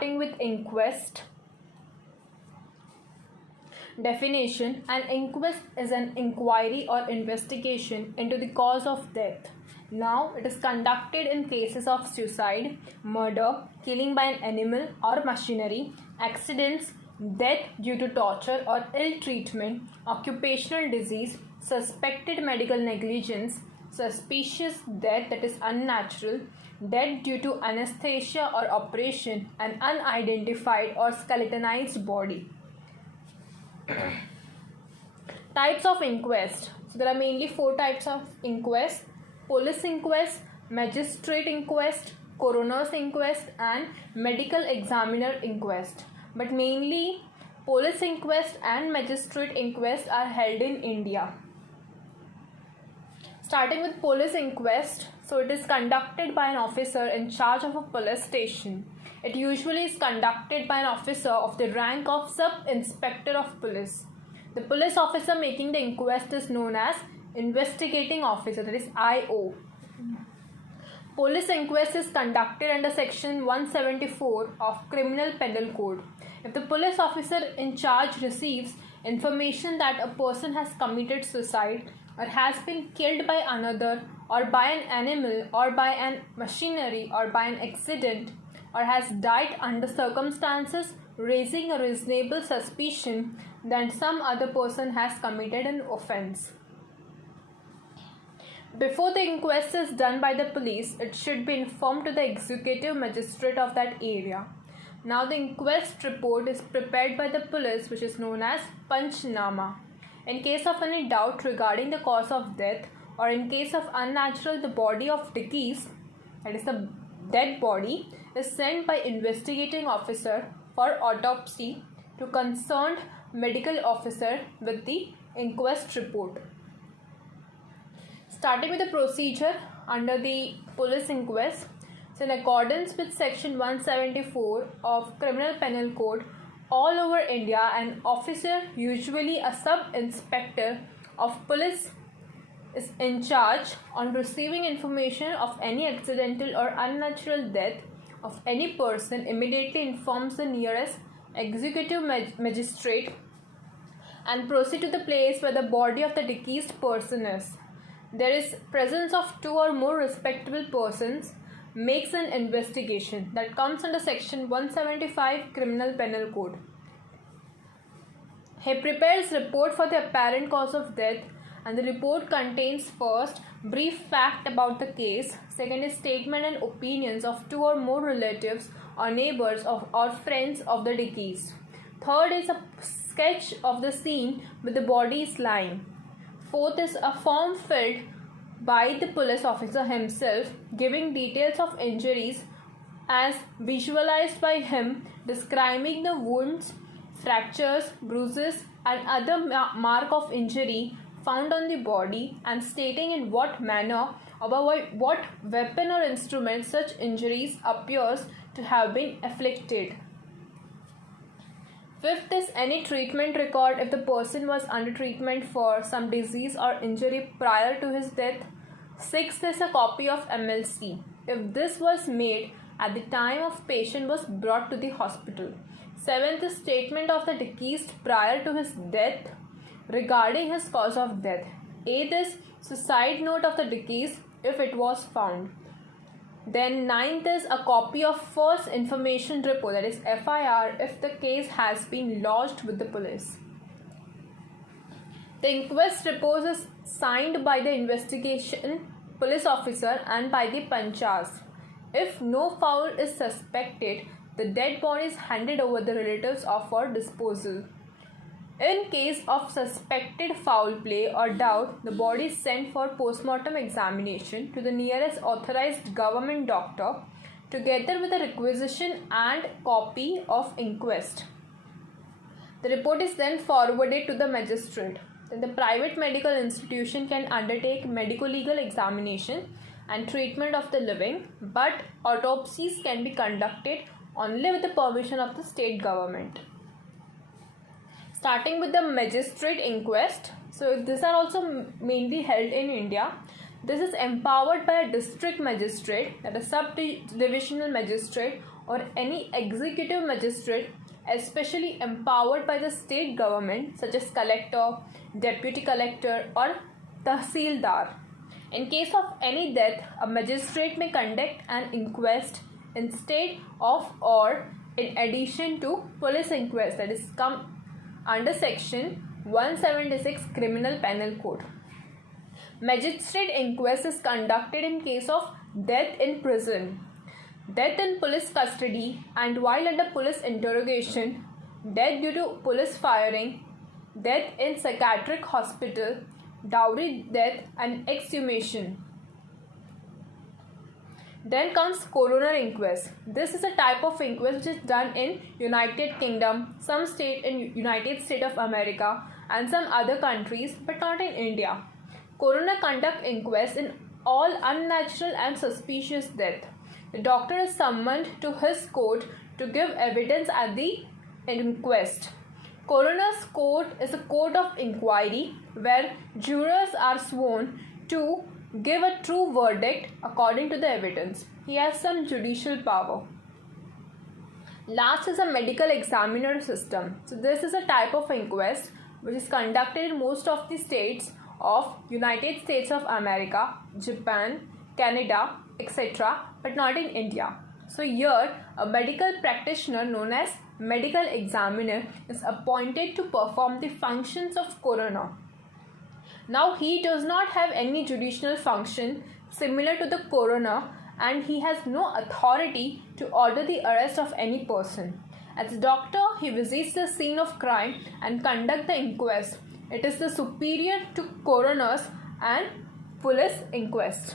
starting with inquest. Definition: an inquest is an inquiry or investigation into the cause of death. Now, it is conducted in cases of suicide, murder, killing by an animal or machinery, accidents, death due to torture or ill treatment, occupational disease, suspected medical negligence, suspicious death that is unnatural, death due to anesthesia or operation, an unidentified or skeletonized body. Types of inquest. So there are mainly 4 types of inquest: police inquest, magistrate inquest, coroner's inquest, and medical examiner inquest. But mainly police inquest and magistrate inquest are held in India. Starting with police inquest, so it is conducted by an officer in charge of a police station. It usually is conducted by an officer of the rank of sub-inspector of police. The police officer making the inquest is known as investigating officer, that is IO. Police inquest is conducted under section 174 of Criminal Penal Code. If the police officer in charge receives information that a person has committed suicide or has been killed by another, or by an animal, or by an machinery, or by an accident, or has died under circumstances raising a reasonable suspicion that some other person has committed an offense. Before the inquest is done by the police, it should be informed to the executive magistrate of that area. Now the inquest report is prepared by the police, which is known as Panchnama. In case of any doubt regarding the cause of death, or in case of unnatural, the body of deceased, that is the dead body, is sent by investigating officer for autopsy to concerned medical officer with the inquest report. Starting with the procedure under the police inquest, so in accordance with section 174 of Criminal Penal Code, all over India, an officer, usually a sub-inspector of police, is in charge on receiving information of any accidental or unnatural death of any person, immediately informs the nearest executive magistrate and proceed to the place where the body of the deceased person is. There is presence of 2 or more respectable persons, makes an investigation that comes under section 175 Criminal Penal Code. He prepares report for the apparent cause of death, and the report contains first brief fact about the case, second is statement and opinions of 2 or more relatives or neighbors or friends of the deceased, third is a sketch of the scene where the body is lying, fourth is a form filled by the police officer himself giving details of injuries as visualized by him, describing the wounds, fractures, bruises and other mark of injury found on the body, and stating in what manner or by what weapon or instrument such injuries appears to have been afflicted. Fifth is any treatment record if the person was under treatment for some disease or injury prior to his death. Sixth is a copy of MLC if this was made at the time of patient was brought to the hospital. Seventh is statement of the deceased prior to his death regarding his cause of death. Eighth is suicide note of the deceased if it was found. Then ninth is a copy of first information report, that is FIR, if the case has been lodged with the police. The inquest report is signed by the investigation police officer and by the panchas. If no foul is suspected, the dead body is handed over the relatives for disposal. In case of suspected foul play or doubt, the body is sent for postmortem examination to the nearest authorized government doctor together with a requisition and copy of inquest. The report is then forwarded to the magistrate. Then the private medical institution can undertake medico-legal examination and treatment of the living, but autopsies can be conducted only with the permission of the state government. Starting with the magistrate inquest, so these are also mainly held in India. This is empowered by a district magistrate, that is sub-divisional magistrate, or any executive magistrate, especially empowered by the state government, such as collector, deputy collector, or tahsildar. In case of any death, a magistrate may conduct an inquest instead of or in addition to police inquest, that is come under section 176 Criminal Penal Code. Magistrate inquest is conducted in case of death in prison, death in police custody and while under police interrogation, death due to police firing, death in psychiatric hospital, dowry death and exhumation. Then comes coroner inquest. This is a type of inquest which is done in United Kingdom, some state in United States of America and some other countries, but not in India. Coroner conduct inquest in all unnatural and suspicious death. The doctor is summoned to his court to give evidence at the inquest. Coroner's court is a court of inquiry where jurors are sworn to give a true verdict according to the evidence. He has some judicial power. Last is a medical examiner system. So this is a type of inquest which is conducted in most of the states of United States of America, Japan, Canada, etc., but not in India. So here a medical practitioner known as medical examiner is appointed to perform the functions of coroner. Now he does not have any judicial function similar to the coroner and he has no authority to order the arrest of any person. As a doctor, he visits the scene of crime and conduct the inquest. It is the superior to coroners and police inquest.